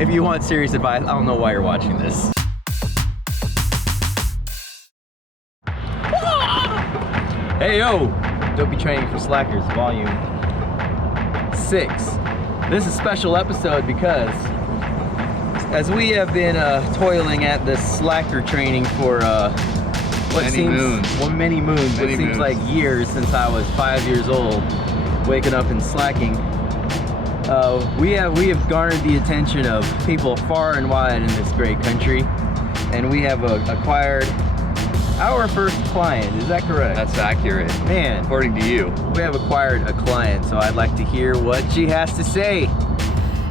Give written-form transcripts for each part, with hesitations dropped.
If you want serious advice, I don't know why you're watching this. Hey yo! Dopey Training for Slackers, Volume 6. This is a special episode because as we have been toiling at this slacker training for many moons. It seems like years since I was 5 years old, waking up and slacking. We have garnered the attention of people far and wide in this great country, and we have acquired our first client. Is that correct? That's accurate. Man, according to you. We have acquired a client, so I'd like to hear what she has to say.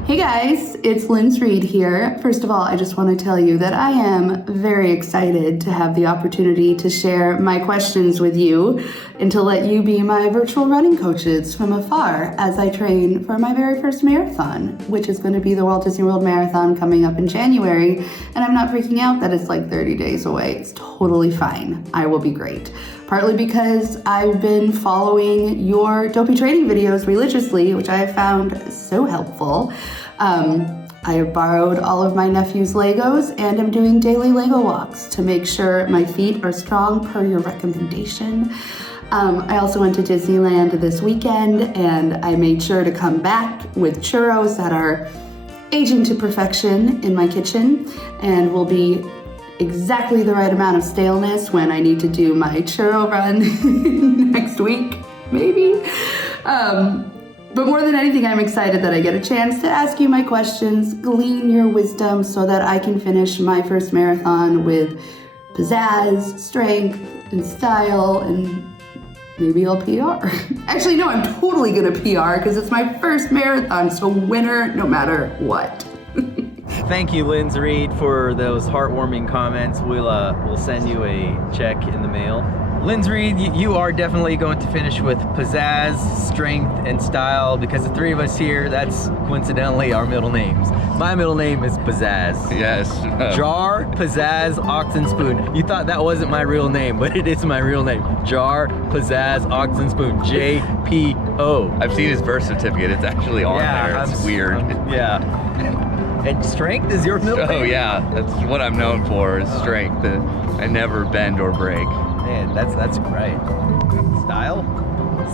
Hey guys, it's Linds Read here. First of all, I just want to tell you that I am very excited to have the opportunity to share my questions with you and to let you be my virtual running coaches from afar as I train for my very first marathon, which is going to be the Walt Disney World Marathon coming up in January. And I'm not freaking out that it's like 30 days away. It's totally fine. I will be great. Partly because I've been following your Dopey training videos religiously, which I have found so helpful. I have borrowed all of my nephew's Legos and am doing daily Lego walks to make sure my feet are strong per your recommendation. I also went to Disneyland this weekend and I made sure to come back with churros that are aging to perfection in my kitchen and will be exactly the right amount of staleness when I need to do my churro run next week, maybe. But more than anything, I'm excited that I get a chance to ask you my questions, glean your wisdom so that I can finish my first marathon with pizzazz, strength, and style, and maybe I'll PR. Actually, no, I'm totally gonna PR because it's my first marathon, so winner no matter what. Thank you, Linds Read, for those heartwarming comments. We'll send you a check in the mail. Linds Read, you are definitely going to finish with pizzazz, strength, and style because the three of us here, that's coincidentally our middle names. My middle name is Pizzazz. Yes. Jar, Pizzazz, Ox and Spoon. You thought that wasn't my real name, but it is my real name. Jar, Pizzazz, Ox and Spoon. J-P-O. I've seen his birth certificate. It's actually on there. It's weird. Yeah. And strength is your middle name? Oh yeah, that's what I'm known for, is strength. I never bend or break. Man, that's great. Style?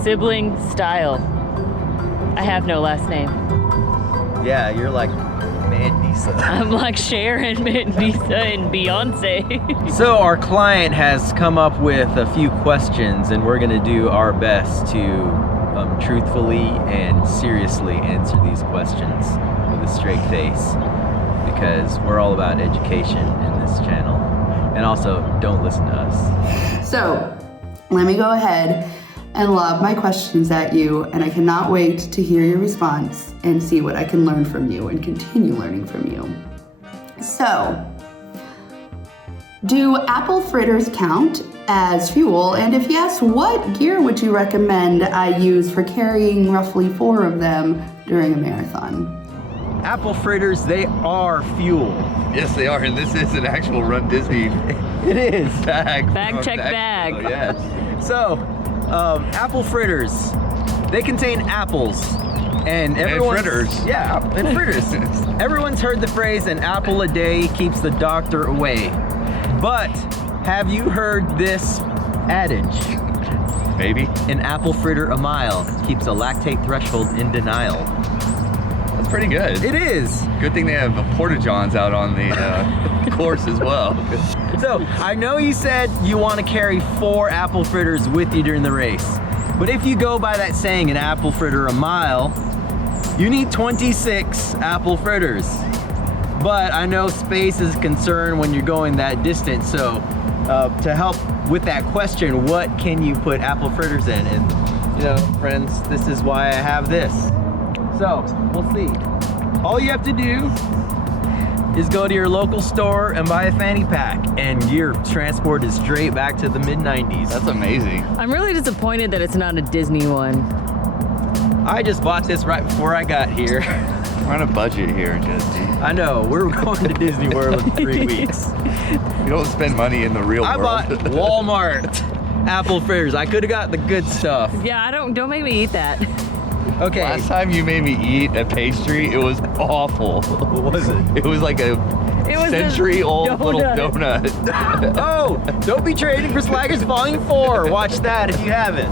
Sibling Style. I have no last name. Yeah, you're like Mandisa. I'm like Cher and Mandisa and Beyonce. So our client has come up with a few questions and we're gonna do our best to truthfully and seriously answer these questions with a straight face because we're all about education in this channel. And also, don't listen to us. So, let me go ahead and lob my questions at you, and I cannot wait to hear your response and see what I can learn from you and continue learning from you. So, do apple fritters count as fuel? And if yes, what gear would you recommend I use for carrying roughly 4 of them during a marathon? Apple fritters, they are fuel. Yes, they are, and this is an actual Run Disney. It is. Bag check bag. Oh, yes. So, apple fritters, they contain apples. And fritters. Yeah, and fritters. Everyone's heard the phrase, an apple a day keeps the doctor away. But have you heard this adage? Maybe. An apple fritter a mile keeps a lactate threshold in denial. That's pretty good. It is. Good thing they have porta-johns out on the course as well. So, I know you said you want to carry 4 apple fritters with you during the race. But if you go by that saying, an apple fritter a mile, you need 26 apple fritters. But I know space is a concern when you're going that distance. So, to help with that question, what can you put apple fritters in? And, you know, friends, this is why I have this. So, we'll see. All you have to do is go to your local store and buy a fanny pack, and your transport is straight back to the mid-90s. That's amazing. I'm really disappointed that it's not a Disney one. I just bought this right before I got here. We're on a budget here, Jesse. I know, we're going to Disney World in 3 weeks. You don't spend money in the real world. I bought Walmart apple fritters. I could have got the good stuff. Yeah, don't make me eat that. Okay. Last time you made me eat a pastry, it was awful. What was it? It was like a It was a century-old little donut. donut. Oh, don't be trading for Slackers Volume 4. Watch that if you haven't.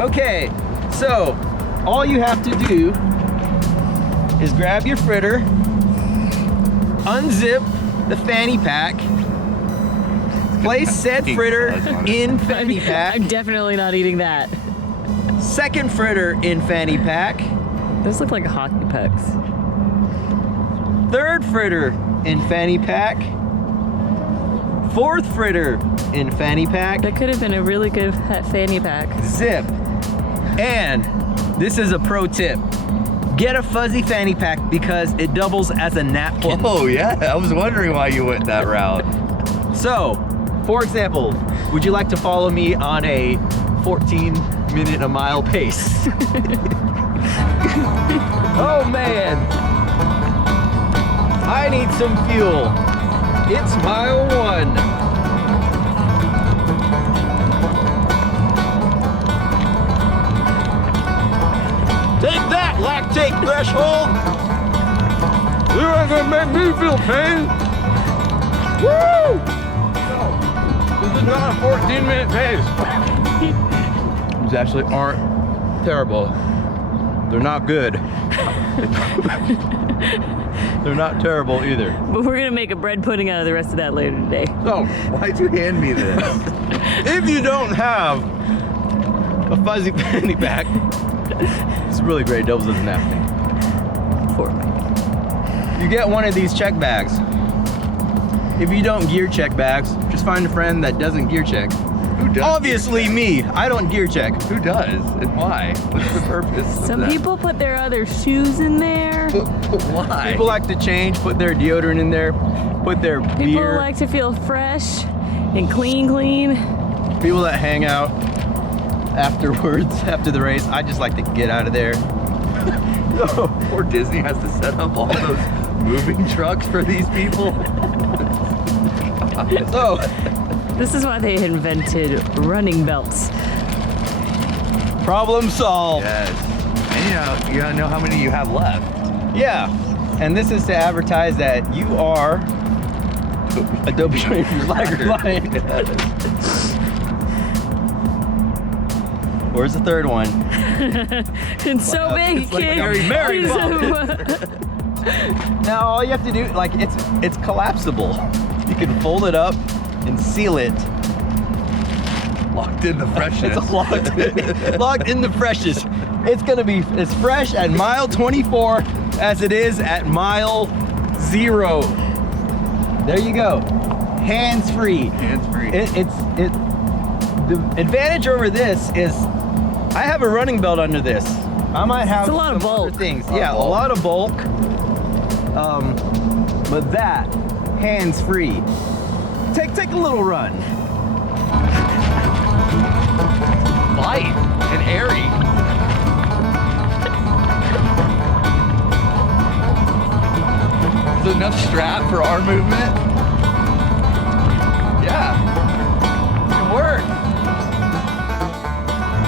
Okay, so all you have to do is grab your fritter, unzip the fanny pack, place said fritter in fanny pack, I'm definitely not eating that. second fritter in fanny pack, Those look like hockey pucks. third fritter in fanny pack, fourth fritter in fanny pack, That could have been a really good fanny pack. zip. And this is a pro tip. Get a fuzzy fanny pack because it doubles as a napkin. Oh yeah, I was wondering why you went that route. So, for example, would you like to follow me on a 14-minute a mile pace? Oh man, I need some fuel. It's mile 1. Take that, lactate threshold! You ain't gonna make me feel pain! Woo! This is not a 14-minute pace. These actually aren't terrible. They're not good. They're not terrible either. But we're gonna make a bread pudding out of the rest of that later today. So, Why'd you hand me this? if you don't have a fuzzy fanny pack, it's really great, doubles as a napkin. You get one of these check bags. If you don't gear check bags, just find a friend that doesn't gear check. Who does? Obviously me, I don't gear check. Who does and why? What's the purpose? Some of that? people put their other shoes in there. But why? People like to change, put their deodorant in there, put their People beer. like to feel fresh and clean. People that hang out afterwards, after the race, I just like to get out of there. No, poor Disney has to set up all those moving trucks for these people. So, This is why they invented running belts. problem solved. Yes. And you gotta know how many you have left. Yeah, and this is to advertise that you are a Dopey trainer for Slacker Lion. Where's the third one? It's so big, it's like kid. a Mary It's- Now all you have to do, like it's collapsible. You can fold it up and seal it. Locked in the freshness. It's locked in the freshness. It's gonna be as fresh at mile 24 as it is at mile 0. There you go. Hands free. Hands free. The advantage over this is I have a running belt under this. I might have It's a lot of some other bulk. things. A lot Yeah, of a bulk. lot of bulk. But that hands free. Take a little run. Light and airy. Is there enough strap for arm movement? Yeah. It can work.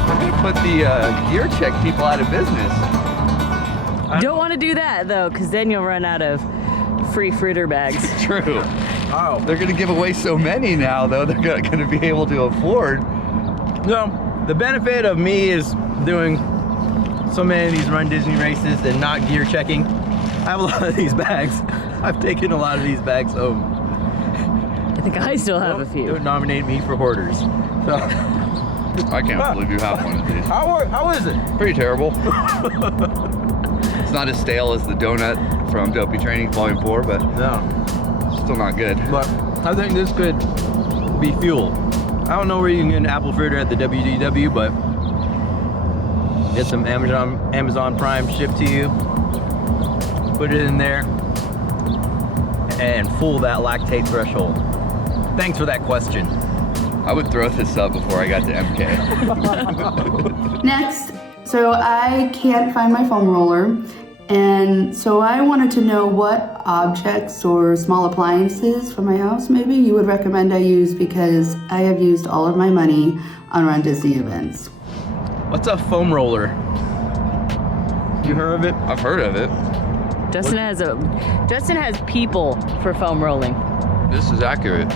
We're gonna put the gear check people out of business. Don't want to do that though, because then you'll run out of free fritter bags. True. Oh. They're gonna give away so many now, though. They're gonna be able to afford. No, the benefit of me is doing so many of these Run Disney races and not gear checking. I have a lot of these bags. I've taken a lot of these bags home. I think I still have a few. Don't nominate me for hoarders. So, I can't believe you have one of these. how is it? Pretty terrible. It's not as stale as the donut from Dopey Training Volume 4, but No, still not good. but I think this could be fuel. I don't know where you can get an apple fritter at the WDW, but get some Amazon Prime shipped to you. Put it in there and fool that lactate threshold. Thanks for that question. I would throw this up before I got to MK. Next, so I can't find my foam roller, and so I wanted to know what objects or small appliances for my house maybe you would recommend I use, because I have used all of my money on Run Disney events. What's a foam roller? You heard of it? I've heard of it. Justin has people for foam rolling. This is accurate.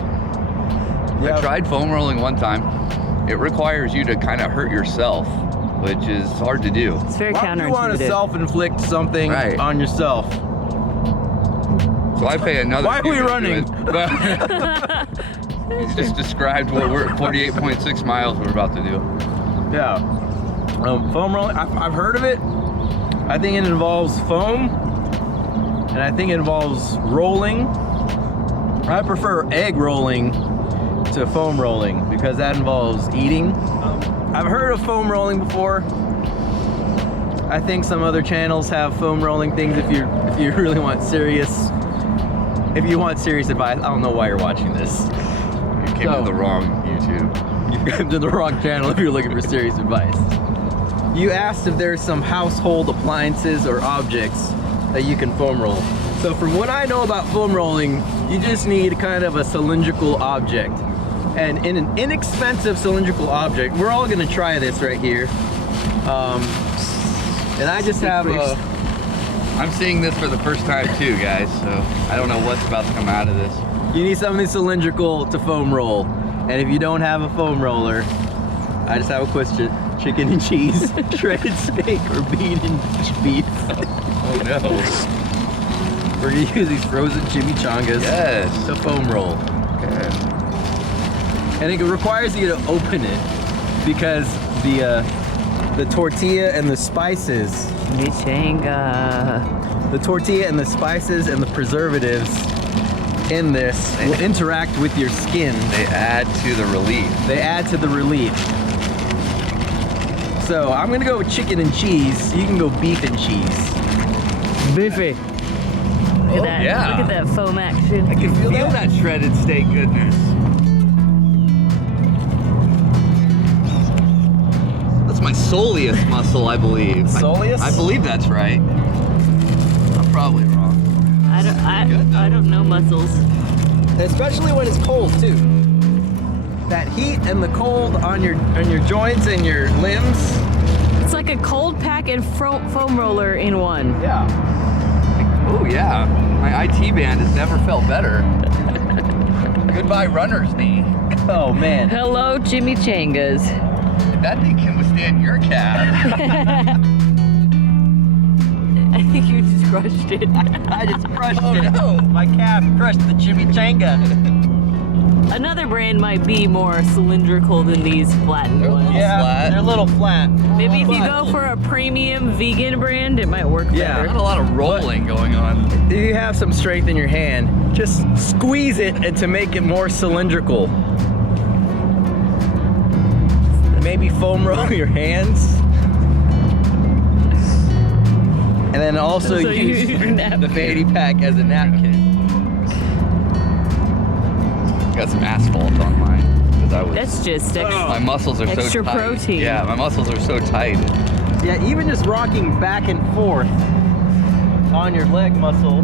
Yeah. I tried foam rolling one time. It requires you to kind of hurt yourself, which is hard to do. It's very Why would you want to counterintuitive. self-inflict something Right. on yourself? So I pay another. Why are we human to do it. He's just described what we're 48.6 miles we're about to do. Yeah. Foam rolling, I've heard of it. I think it involves foam, and I think it involves rolling. I prefer egg rolling to foam rolling because that involves eating. I've heard of foam rolling before. I think some other channels have foam rolling things if you really want serious. If you want serious advice, I don't know why you're watching this. You came to the wrong YouTube. You came to the wrong channel if you're looking for serious advice. You asked if there's some household appliances or objects that you can foam roll. So from what I know about foam rolling, you just need kind of a cylindrical object. And in an inexpensive cylindrical object, we're all gonna try this right here. And I just have a... I'm seeing this for the first time too, guys, so I don't know what's about to come out of this. You need something cylindrical to foam roll. And if you don't have a foam roller, I just have a question. Chicken and cheese, shredded steak, or beef? Oh no. We're gonna use these frozen chimichangas Yes. to foam roll. Okay. And it requires you to open it because the tortilla and the spices, the tortilla and the spices and the preservatives in this will interact with your skin. They add to the relief. They add to the relief. So I'm gonna go with chicken and cheese. You can go beef and cheese. Beefy. Look at that. yeah. Look at that foam action. I can feel that shredded steak goodness. That's my soleus muscle, I believe. Soleus? I believe that's right. I'm probably wrong. I don't know muscles. Especially when it's cold too. That heat and the cold on your joints and your limbs. It's like a cold pack and foam roller in one. Yeah. Oh yeah, my IT band has never felt better. Goodbye runner's knee. Oh man. Hello, chimichangas. That thing can withstand your cab. I think you just crushed it. I just crushed Oh, it. no. My calf crushed the chimichanga. Another brand might be more cylindrical than these flattened They're a ones. little Yeah, flat. they're a little flat. Maybe if you But go for a premium vegan brand, it might work Yeah. Not better. a lot of rolling going on. if you have some strength in your hand, just squeeze it and to make it more cylindrical. Maybe foam roll your hands. And then also So you use use your napkin. the fanny pack as a napkin. Got some asphalt on mine because I was. That's just extra. My muscles are so Extra tight. protein. Yeah, my muscles are so tight. Yeah, even just rocking back and forth on your leg muscle,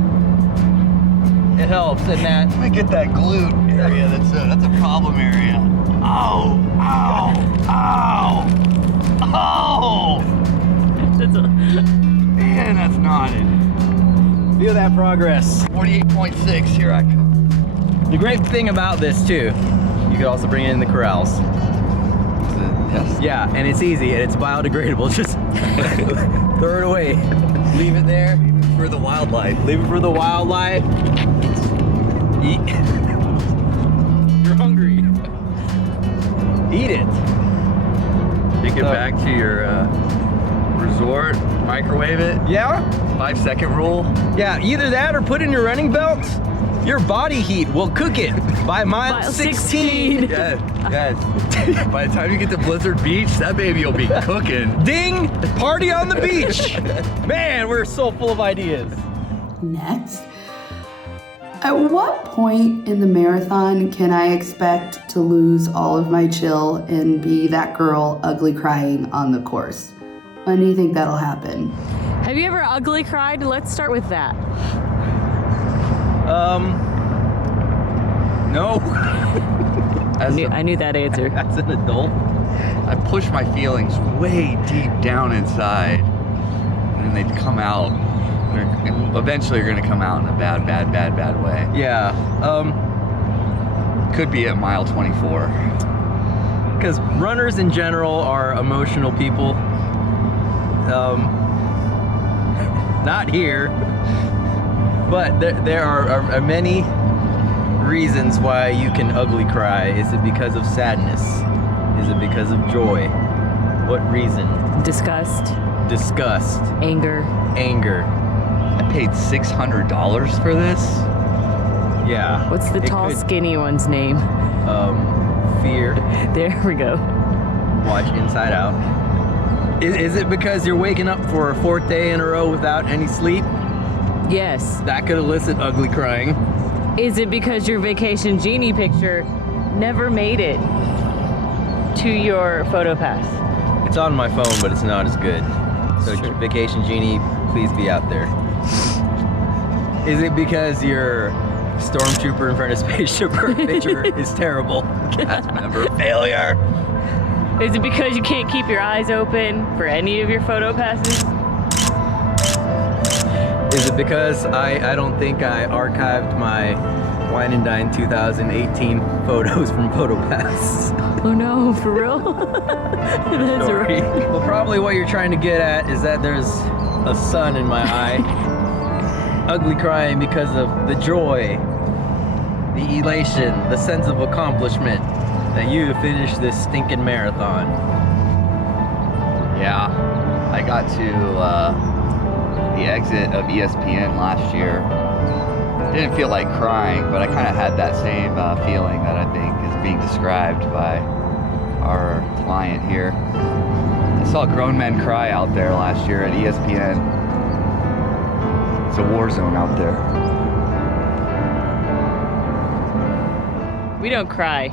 it helps. And that, Let me get that glute area. That's a problem area. Ow! Ow! Ow! Ow! That's a- Man, that's knotted. feel that progress. 48.6. Here I come. The great thing about this too, you could also bring it in the corrals. Yes. Yeah, and it's easy and it's biodegradable. Just throw it away. Leave it there. For the wildlife. Leave it for the wildlife. Eat. You're hungry. Eat it. Take it back to your resort. Microwave it. Yeah? 5-second rule. Yeah, either that or put in your running belt. Your body heat will cook it by mile Mile 16. 16. Yes. Yes. By the time you get to Blizzard Beach, that baby will be cooking. Ding! Party on the beach! Man, we're so full of ideas. Next, at what point in the marathon can I expect to lose all of my chill and be that girl ugly crying on the course? When do you think that'll happen? Have you ever ugly cried? Let's start with that. No. I knew that answer. That's an adult. I push my feelings way deep down inside. and they come out. And eventually you're gonna come out in a bad way. Yeah. Could be at mile 24. Because runners in general are emotional people. Not here, but there are many reasons why you can ugly cry. Is it because of sadness? Is it because of joy? What reason? Disgust. Disgust. Anger. Anger. I paid $600 for this. Yeah. What's the tall, skinny one's name? Fear. There we go. Watch Inside Out. Is it because you're waking up for a 4th day in a row without any sleep? Yes. That could elicit ugly crying. Is it because your vacation genie picture never made it to your photo pass? It's on my phone, but it's not as good. So Sure. Vacation Genie, please be out there. Is it because your Stormtrooper in front of Spaceship Earth picture is terrible? Cast member failure. Is it because you can't keep your eyes open for any of your photo passes? Is it because I don't think I archived my Wine and Dine 2018 photos from PhotoPass? Oh no, for real? That's Sorry. right. Well, probably what you're trying to get at is that there's a sun in my eye. Ugly crying because of the joy, the elation, the sense of accomplishment that you have finished this stinking marathon. Yeah, I got to the exit of ESPN last year. Didn't feel like crying, but I kind of had that same feeling that I think is being described by our client here. I saw grown men cry out there last year at ESPN. It's a war zone out there. We don't cry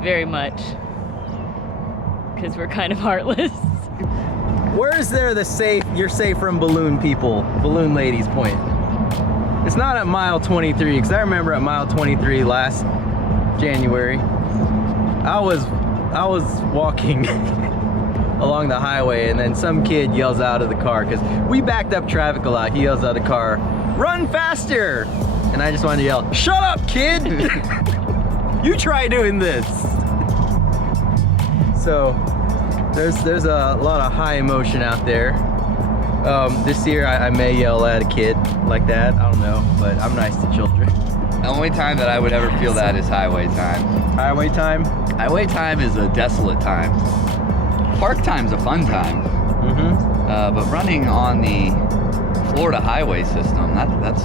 very much because we're kind of heartless. Where's there you're safe from balloon people, balloon ladies point? It's not at mile 23, because I remember at mile 23 last January, I was walking along the highway, and then some kid yells out of the car, because we backed up traffic a lot. He yells out of the car, "Run faster!" And I just wanted to yell, "Shut up, kid! You try doing this!" So there's a lot of high emotion out there. This year I may yell at a kid like that, I don't know, but I'm nice to children. The only time that I would ever feel that is highway time. Highway time? Highway time is a desolate time. Park time's a fun time. Mm-hmm. But running on the Florida highway system, that's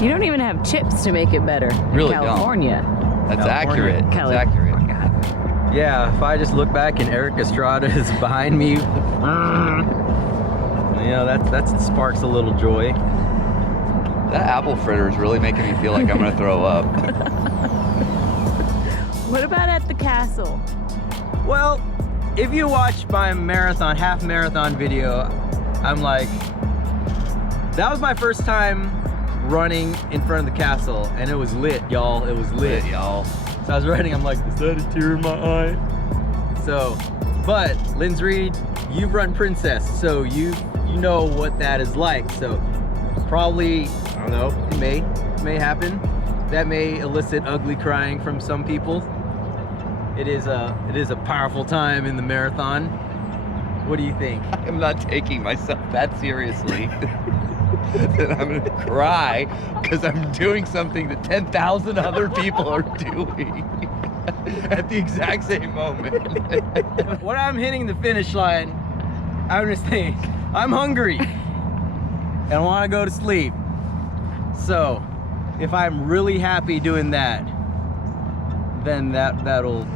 You don't even have chips to make it better in Really don't. California. California. Accurate. That's Cali- accurate. Yeah, if I just look back and Eric Estrada is behind me, you know, that sparks a little joy. That apple fritter is really making me feel like I'm gonna throw up. What about at the castle? Well, if you watch my half marathon video, I'm like, that was my first time running in front of the castle, and it was lit, y'all. It was lit, y'all. So I was running, I'm like, is that a tear in my eye? So, but Linds Read, you've run Princess, so you know what that is like. So probably, I don't know, it may happen. That may elicit ugly crying from some people. It is a powerful time in the marathon. What do you think? I'm not taking myself that seriously. That I'm gonna cry because I'm doing something that 10,000 other people are doing at the exact same moment. When I'm hitting the finish line, I'm just thinking, I'm hungry and I want to go to sleep. So if I'm really happy doing that, then that'll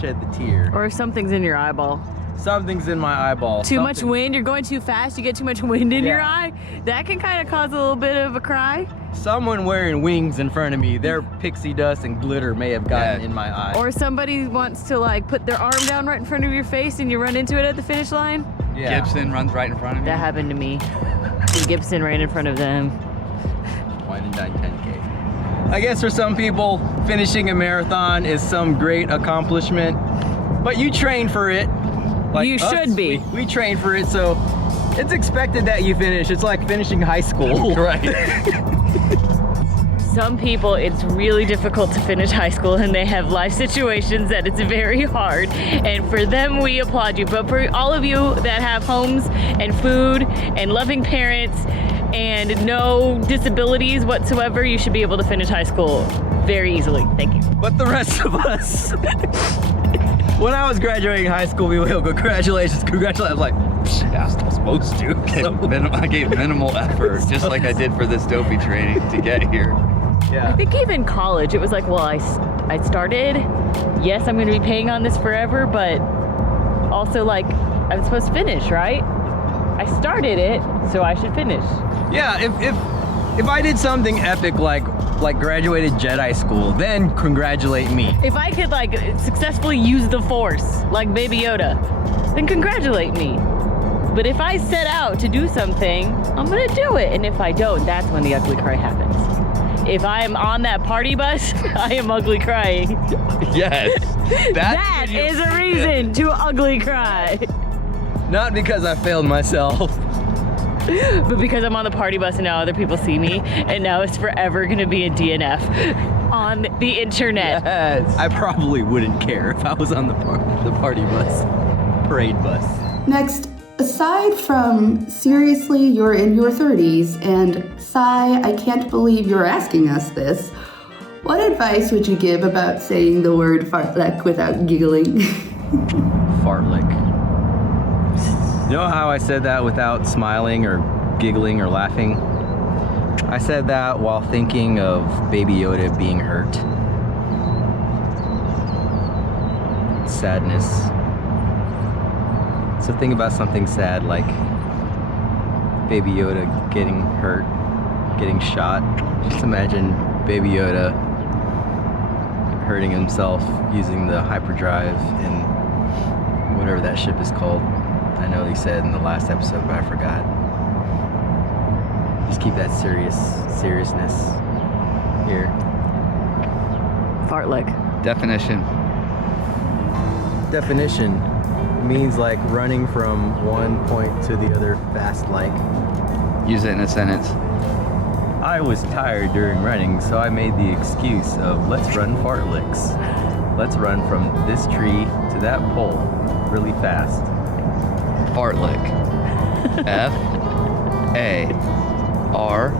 shed the tear. Or if something's in your eyeball. Something's in my eyeball. Too much wind, you're going too fast, you get too much wind in your Yeah. eye. That can kind of cause a little bit of a cry. Someone wearing wings in front of me, their pixie dust and glitter may have gotten in my eye. Or somebody wants to like put their arm down right in front of your face and you run into it at the finish line. Yeah. Gibson runs right in front of me. That happened to me. And Gibson ran in front of them. Wine and Dine 10K. I guess for some people, finishing a marathon is some great accomplishment, but you train for it. Like You us, should be. We train for it, so it's expected that you finish. It's like finishing high school. Right. Some people, it's really difficult to finish high school and they have life situations that it's very hard. And for them, we applaud you. But for all of you that have homes and food and loving parents and no disabilities whatsoever, you should be able to finish high school very easily. Thank you. But the rest of us, when I was graduating high school, we would go, congratulations. I was like, yeah, I'm still supposed to. I gave minimal effort, just like I did for this Dopey training to get here. Yeah. I think even college, it was like, well, I started, yes, I'm going to be paying on this forever, but also like, I'm supposed to finish, right? I started it, so I should finish. Yeah, if I did something epic like graduated Jedi school, then congratulate me. If I could like successfully use the Force, like Baby Yoda, then congratulate me. But if I set out to do something, I'm gonna do it. And if I don't, that's when the ugly cry happens. If I am on that party bus, I am ugly crying. Yes. That is a reason to ugly cry. Not because I failed myself. But because I'm on the party bus and now other people see me, and now it's forever gonna be a DNF on the internet. Yes. I probably wouldn't care if I was on the party bus, parade bus. Next, aside from seriously, you're in your 30s, and Sai, I can't believe you're asking us this, what advice would you give about saying the word fartlek without giggling? Fartlek. You know how I said that without smiling or giggling or laughing? I said that while thinking of Baby Yoda being hurt. Sadness. So think about something sad like Baby Yoda getting hurt, getting shot. Just imagine Baby Yoda hurting himself using the hyperdrive in whatever that ship is called. I know he said in the last episode, but I forgot. Just keep that seriousness here. Fartlek. Definition. Definition means like running from one point to the other fast like. Use it in a sentence. I was tired during running, so I made the excuse of let's run fartleks. Let's run from this tree to that pole really fast. Fartlek. Fartlek.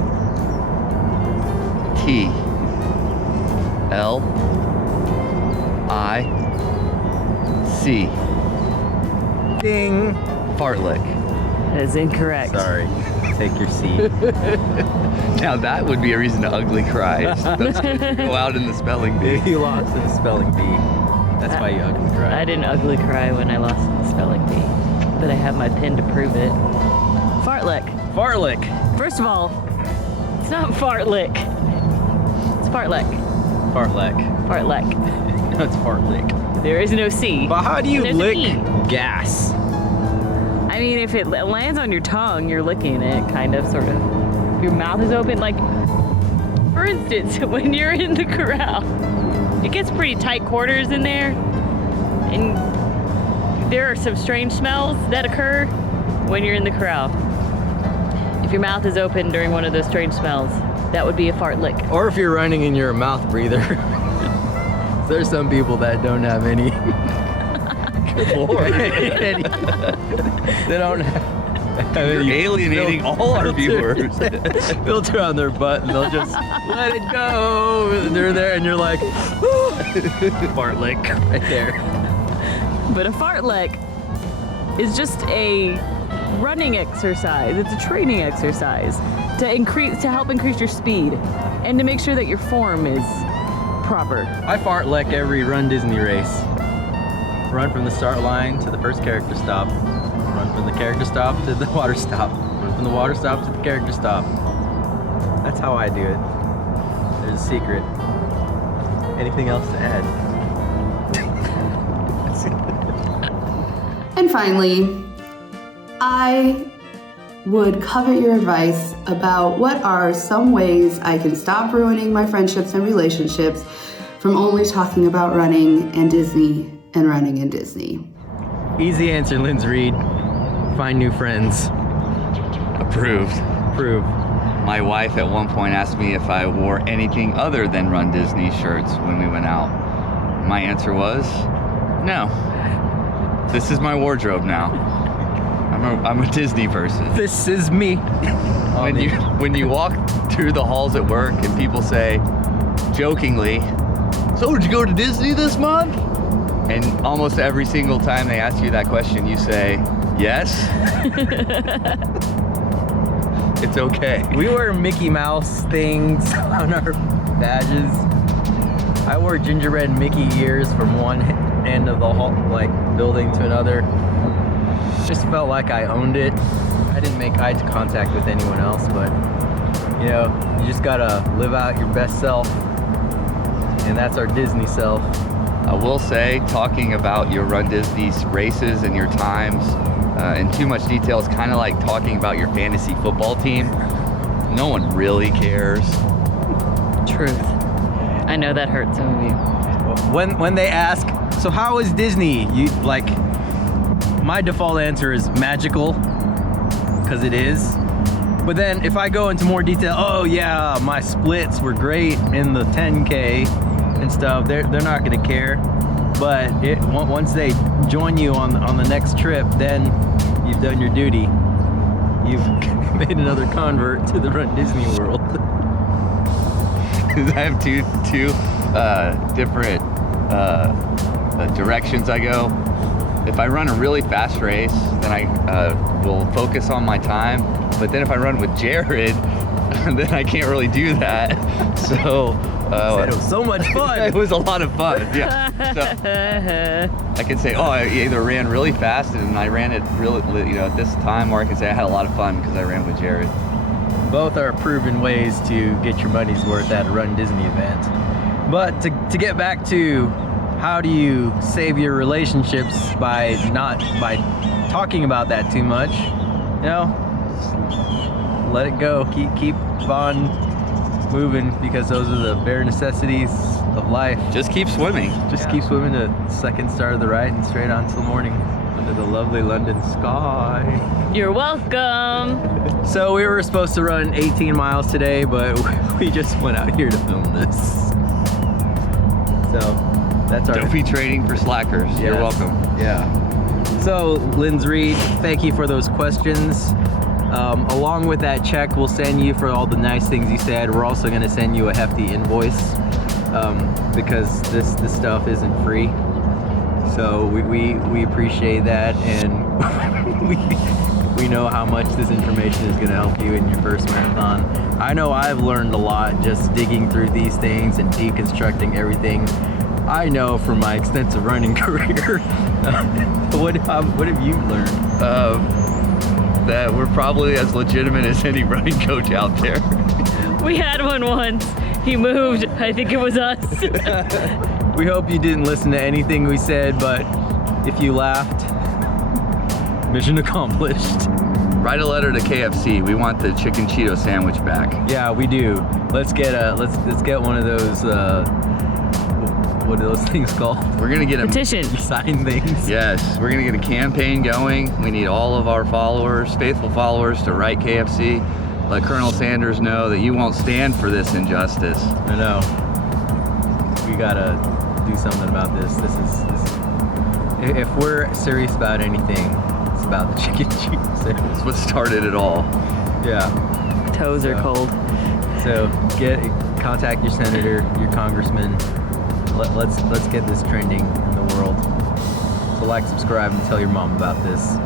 Ding! Fartlek. That is incorrect. Sorry. Take your seat. Now that would be a reason to ugly cry. Those kids who go out in the spelling bee. You lost in the spelling bee. That's why you ugly cry. I didn't ugly cry when I lost the spelling bee, but I have my pen to prove it. Fartlek. Fartlek. First of all, it's not Fartlek. It's Fartlek. Fartlek. Fartlek. No, it's fartlek. There is no C. But how do you There's an lick E. gas? I mean, if it lands on your tongue, you're licking it, kind of, sort of. If your mouth is open, like, for instance, when you're in the corral, it gets pretty tight quarters in there, and there are some strange smells that occur when you're in the corral. If your mouth is open during one of those strange smells, that would be a fartlek. Or if you're running in your mouth breather. There's some people that don't have any. Good Lord. They don't have You're any alienating all our viewers. filter on their butt, and they'll just let it go. And they're there, and you're like, fartlek right there. But a fartlek is just a running exercise. It's a training exercise to help increase your speed and to make sure that your form is proper. I fartlek every Run Disney race. Run from the start line to the first character stop. Run from the character stop to the water stop. Run from the water stop to the character stop. That's how I do it. There's a secret. Anything else to add? And finally, I would covet your advice about what are some ways I can stop ruining my friendships and relationships from only talking about running and Disney and running in Disney. Easy answer, Linds Read. Find new friends. Approved. Prove. My wife at one point asked me if I wore anything other than Run Disney shirts when we went out. My answer was, no. This is my wardrobe now. I'm a Disney person. This is me. When you walk through the halls at work and people say, jokingly, so did you go to Disney this month? And almost every single time they ask you that question, you say, yes. It's okay. We wear Mickey Mouse things on our badges. I wore gingerbread Mickey ears from one end of the hall, like building to another. Just felt like I owned it. I didn't make eye contact with anyone else, but you know, you just gotta live out your best self, and that's our Disney self. I will say, talking about your Run Disney races and your times in too much detail is kind of like talking about your fantasy football team. No one really cares. Truth. I know that hurts some of you. When they ask, so how is Disney? You like, my default answer is magical, because it is. But then if I go into more detail, oh yeah, my splits were great in the 10K and stuff, they're not gonna care. But once they join you on the next trip, then you've done your duty. You've made another convert to the Run Disney World. I have two different directions I go. If I run a really fast race, then I will focus on my time. But then if I run with Jared, then I can't really do that. So Said it was so much fun. it was a lot of fun. Yeah. So, I can say, oh, I either ran really fast and I ran it really, at this time, or I can say I had a lot of fun because I ran with Jared. Both are proven ways to get your money's worth at a Run Disney event. But to get back to how do you save your relationships by talking about that too much, let it go. Keep on moving, because those are the bare necessities of life. Just keep swimming. Keep swimming to the second start of the ride and straight on till morning under the lovely London sky. You're welcome. So we were supposed to run 18 miles today, but we just went out here to film this. So that's our Dopey training for slackers. Yes. You're welcome. Yeah. So Linds Read, thank you for those questions. Along with that check we'll send you for all the nice things you said, we're also going to send you a hefty invoice, because this stuff isn't free. So we appreciate that, and we know how much this information is going to help you in your first marathon. I know I've learned a lot just digging through these things and deconstructing everything. I know from my extensive running career. What have you learned? That we're probably as legitimate as any running coach out there. We had one once. He moved. I think it was us. We hope you didn't listen to anything we said, but if you laughed, mission accomplished. Write a letter to KFC. We want the chicken Cheeto sandwich back. Yeah, we do. Let's get one of those. What are those things called? We're gonna get a petition. Sign things. Yes, we're gonna get a campaign going. We need all of our followers, faithful followers, to write KFC. Let Colonel Sanders know that you won't stand for this injustice. I know. We gotta do something about this. If we're serious about anything, it's about the chicken Cheeto sandwich. That's what started it all. Yeah. Toes are cold. So contact your senator, your congressman. Let's get this trending in the world. So like, subscribe, and tell your mom about this.